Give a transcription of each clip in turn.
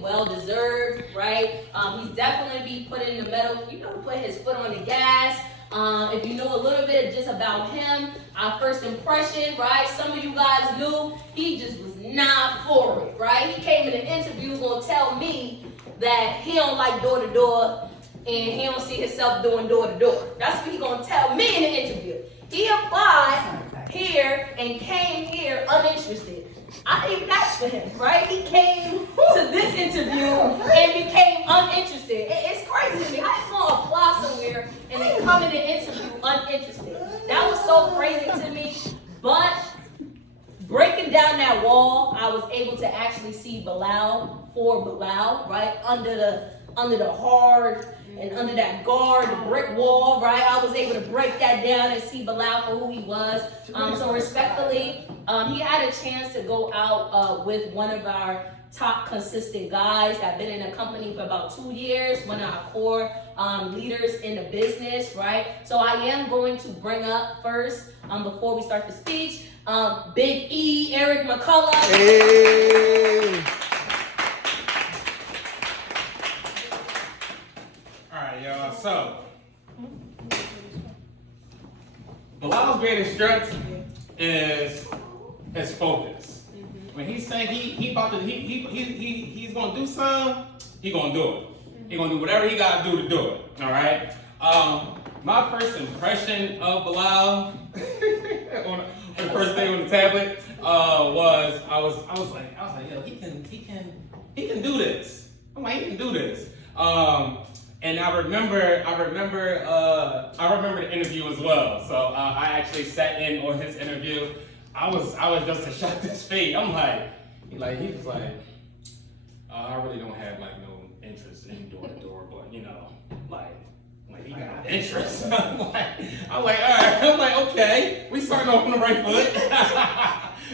well deserved, right? He's definitely be putting the metal, put his foot on the gas. If you know a little bit just about him, our first impression, right? Some of you guys knew he just was not for it, right? He came in an interview gonna tell me that he don't like door to door and he don't see himself doing door to door. That's what he gonna tell me in the interview. He applied here and came here uninterested. I didn't even ask for him, right? He came to this interview and became uninterested. It's crazy to me. How you gonna apply somewhere and then come in the interview uninterested? That was so crazy to me. But breaking down that wall, I was able to actually see Bilal, right? Under the hard and under that guard, the brick wall, right? I was able to break that down and see Bilal for who he was. So respectfully, he had a chance to go out with one of our top consistent guys that been in the company for about 2 years, one of our core leaders in the business, right? So I am going to bring up first, before we start the speech, Big E, Eric McCullough. Hey. Y'all. So, Bilal's greatest strength is his focus. When he's saying he's gonna do something, he's gonna do it. He's gonna do whatever he gotta do to do it. All right. My first impression of Bilal on the first day on the tablet was I was like, yo, he can do this. I'm like, he can do this. And I remember the interview as well. So I actually sat in on his interview. I was just a shock to his face. I'm like, he was like, I really don't have like no interest in door to door, but like he got interest. I'm like, all right. I'm like, okay, we starting off on the right foot.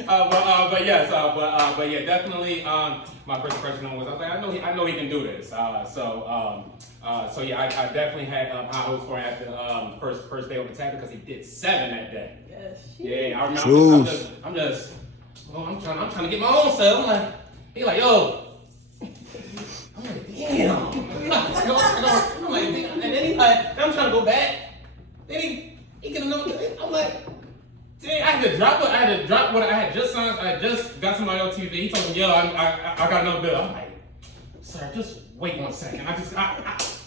But yeah, definitely. My first impression was, I was like, I know he can do this. So yeah, I definitely had high hopes for him after the first day on the tablet because he did 7 that day. Yes. Yeah, I remember. I'm trying to get my own stuff. I'm like, he like, yo. I'm like, damn. I'm like, and then he like, I'm trying to go back. Then he can know. I'm like, dang, I had to drop what I had just signed. I had just got somebody on TV. He told me, yo, I got another bill. I'm like, sir, just wait 1 second.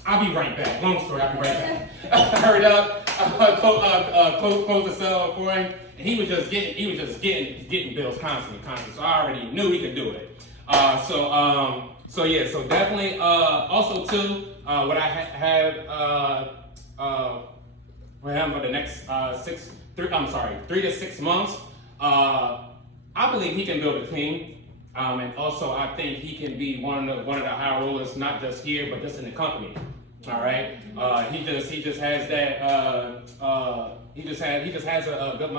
I'll be right back. Long story, I'll be right back. I hurried up, closed the cell for him, and he was just getting bills constantly. So I already knew he could do it. So definitely. Also too, what I have for him for the next 3 to 6 months. I believe he can build a team. And also, I think he can be one of the high rollers, not just here, but just in the company. All right. He just has that. He just has a good.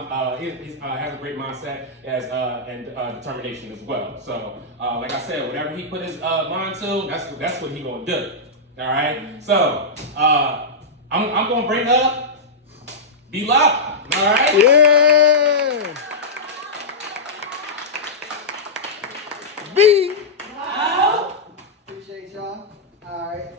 He has a great mindset and determination as well. So, like I said, whatever he put his mind to, that's what he gonna do. All right. So, I'm gonna bring up Bilal. All right. Yeah. B. Appreciate y'all. Alright,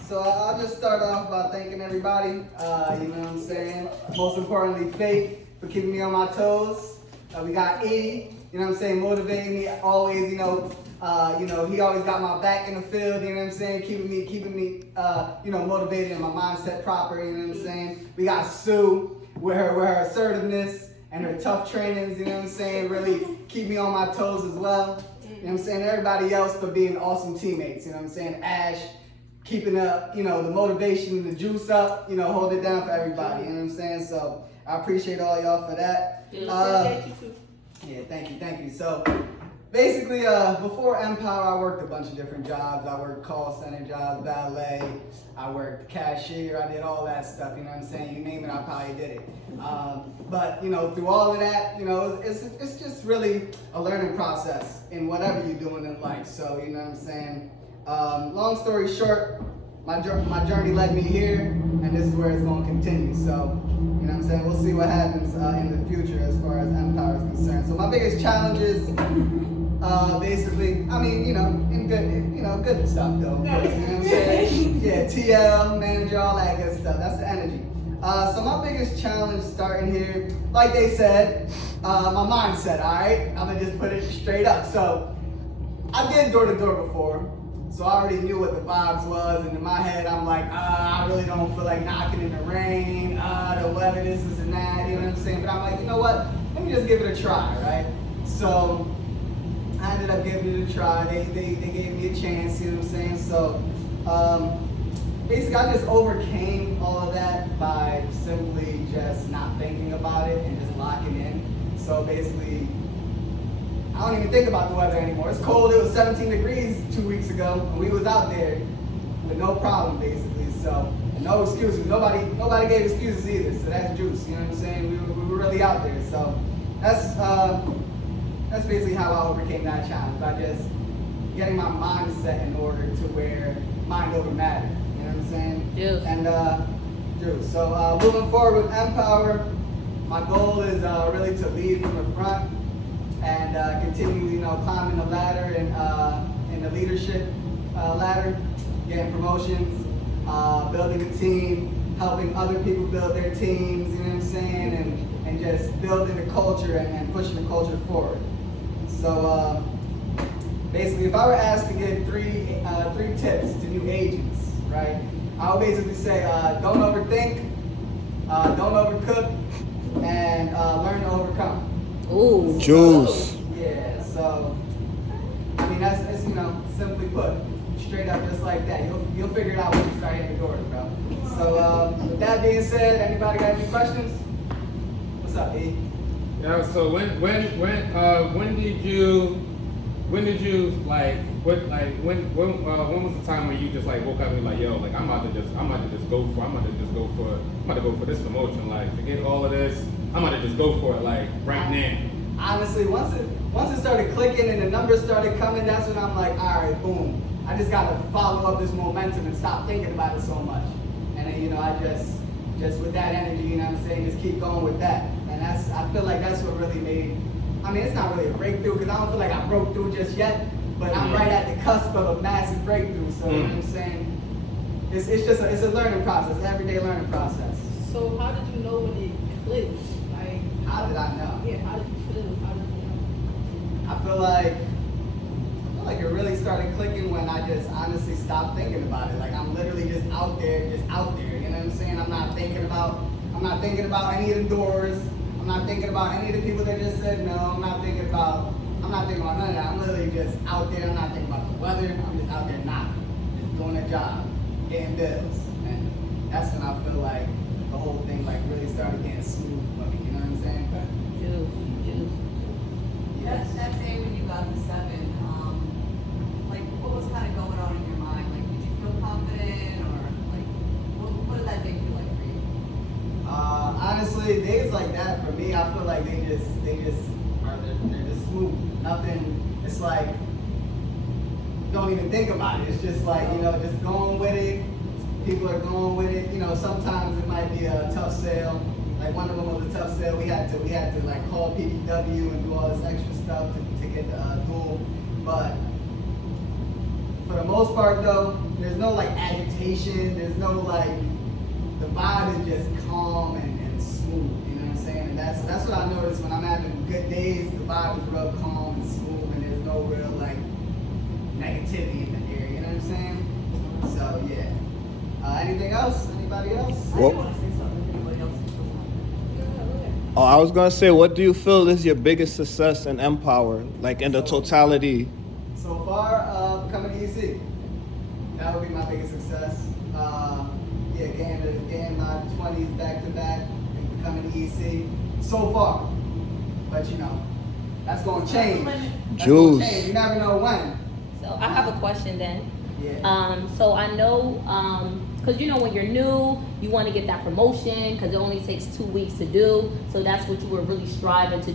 so I'll just start off by thanking everybody, you know what I'm saying? Most importantly, Faith, for keeping me on my toes. We got E, you know what I'm saying, motivating me always, he always got my back in the field, you know what I'm saying, keeping me, motivated and my mindset proper, you know what I'm saying? We got Sue with her assertiveness and her tough trainings, you know what I'm saying, really keep me on my toes as well. You know what I'm saying? Everybody else for being awesome teammates, you know what I'm saying? Ash, keeping up, the motivation, the juice up, hold it down for everybody, you know what I'm saying? So I appreciate all y'all for that. Thank you too. Yeah, thank you. So basically, before Mpower, I worked a bunch of different jobs. I worked call center jobs, valet, I worked cashier, I did all that stuff, you know what I'm saying? You name it, I probably did it. But through all of that, it's just really a learning process in whatever you're doing in life. So, you know what I'm saying? Long story short, my journey led me here, and this is where it's going to continue. So, you know what I'm saying? We'll see what happens in the future as far as Mpower is concerned. So my biggest challenges Basically, I mean, in good stuff though. You know what I'm saying? Yeah, TL, manager, all that good stuff. That's the energy. So my biggest challenge starting here, like they said, my mindset, all right? I'm gonna just put it straight up. So I did door to door before, so I already knew what the vibes was, and in my head, I'm like, I really don't feel like knocking in the rain, the weather, this and that, you know what I'm saying? But I'm like, you know what? Let me just give it a try, right? So I ended up giving it a try. They gave me a chance, you know what I'm saying? So basically, I just overcame all of that by simply just not thinking about it and just locking in. So basically, I don't even think about the weather anymore. It's cold. It was 17 degrees 2 weeks ago, and we was out there with no problem, basically. So no excuses. Nobody gave excuses either. So that's juice. You know what I'm saying? We were really out there. So that's basically how I overcame that challenge, by just getting my mindset in order to where mind over matter. You know what I'm saying? Juice. And juice. So moving forward with Mpower, my goal is really to lead from the front and continue, climbing the ladder and in the leadership ladder, getting promotions, building a team, helping other people build their teams. You know what I'm saying? And just building the culture and pushing the culture forward. So basically, if I were asked to give three tips to new agents, right? I would basically say, don't overthink, don't overcook, and learn to overcome. Ooh. Juice. Yeah. So I mean, that's simply put, straight up, just like that. You'll figure it out when you start hitting the doors, bro. So with that being said, anybody got any questions? What's up, E? Yeah. So when did you when was the time when you just like woke up and like, yo, like I'm about to go for this promotion, like forget all of this, I'm about to just go for it, like right now. Honestly, once it started clicking and the numbers started coming, that's when I'm like, all right, boom. I just gotta follow up this momentum and stop thinking about it so much. And then I just with that energy, you know what I'm saying, just keep going with that. And I feel like that's what really made. I mean, it's not really a breakthrough because I don't feel like I broke through just yet, but I'm right at the cusp of a massive breakthrough. So you know what I'm saying? It's a learning process, an everyday learning process. So how did you know when it clicked? Like, How did I know? yeah, how did you feel? How did you know? I feel like it really started clicking when I just honestly stopped thinking about it. Like I'm literally just out there. You know what I'm saying? I'm not thinking about any of the doors. I'm not thinking about any of the people that just said no. I'm not thinking about none of that. I'm literally just out there. I'm not thinking about the weather. I'm just out there knocking, just doing a job, getting bills. And that's when I feel like the whole thing like really started getting smooth for me. You know what I'm saying? Juice. Yes. That day when you got the 7, like what was kind of going on in your mind? Like, did you feel confident, or like what did that day feel like for you? Honestly, days like that for me, I feel like they're just smooth. Nothing. It's like don't even think about it. It's just like just going with it. People are going with it. Sometimes it might be a tough sale. Like one of them was a tough sale. We had to like call PPW and do all this extra stuff to get the duel. But for the most part though, there's no like agitation. There's no like, the vibe is just calm and smooth. You know what I'm saying? And that's what I noticed when I'm having good days. The vibe is real calm and smooth, and there's no real like negativity in the air. You know what I'm saying? So yeah. Anything else? Anybody else? I Well- do want to say something if anybody else is something. Oh, I was gonna say, what do you feel is your biggest success in Mpower, like in the totality? So far, becoming EC. That would be my biggest success. Getting my 20s back to back and becoming EC. So far, but that's gonna change. That's Juice. gonna change. You never know when. So I have a question then. Yeah. So I know, because when you're new, you want to get that promotion because it only takes 2 weeks to do. So that's what you were really striving to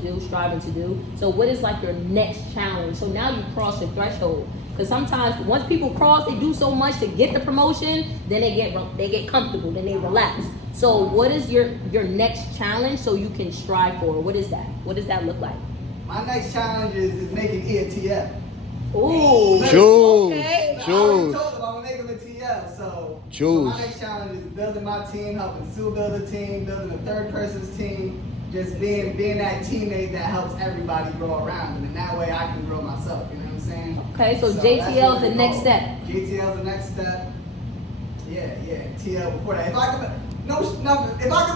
do. So what is like your next challenge? So now you cross your threshold. Because sometimes once people cross, they do so much to get the promotion, then they get comfortable, then they relax. So what is your next challenge so you can strive for? What is that? What does that look like? My next challenge is making E a TL. Ooh. Choose. Okay. I already Choose. told him I'm gonna make him a TL. So Choose. my next challenge is building my team, helping Sue build a team, building a third person's team, just being that teammate that helps everybody grow around them. And that way I can grow myself. You know what I'm saying? Okay, so that's JTL what is the we next call step. it. JTL is the next step. Yeah, TL before that. If I could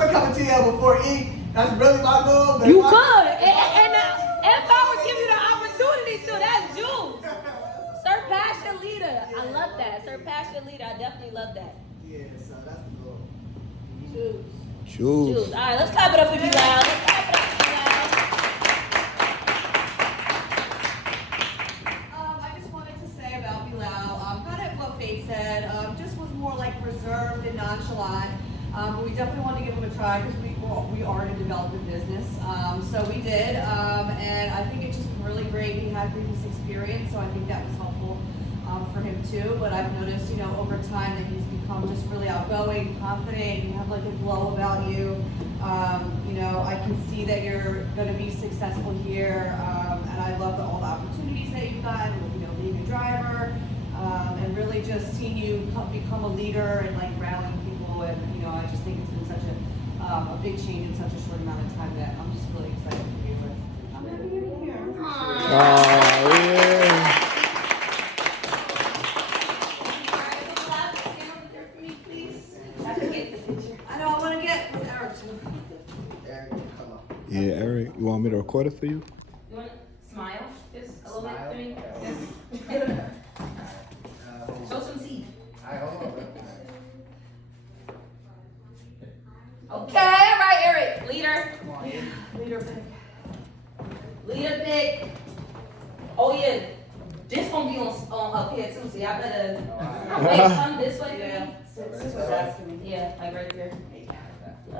become a TL before E, that's really my goal. But You if I- could. And Mpower give you the opportunity to. That's juice. Surpass your leader. I love that. Surpass your leader. I definitely love that. Yeah, so that's the goal. Choose. Choose. Juice. All right, let's clap it up for Bilal. Let's clap it up for Bilal. I just wanted to say about Bilal, kind of what Faith said, just was more like reserved and nonchalant. But we definitely wanted to give him a try because we are in a development business. So we did, and I think it's just really great. He had previous experience, so I think that was helpful for him too. But I've noticed, over time that he's become just really outgoing, confident. You have like a glow about you. I can see that you're going to be successful here, and I love all the opportunities that you've gotten with being a driver, and really just seeing you become a leader and like rallying people. And I just think it's been such a big change in such a short amount of time that I'm just really excited for you. I'm happy you're here. Oh, yeah. I know, I want to get with Eric too. Eric, come on. Yeah, Eric, you want me to record it for you? You want to smile? Just a little bit for me? Smile. Show some teeth. Okay, all right, Eric. Leader. Come on, Eric. Leader pick. Leader pick. Oh yeah, this gonna be on up here too. So y'all better wait. Come this way. Yeah. Yeah, like right there.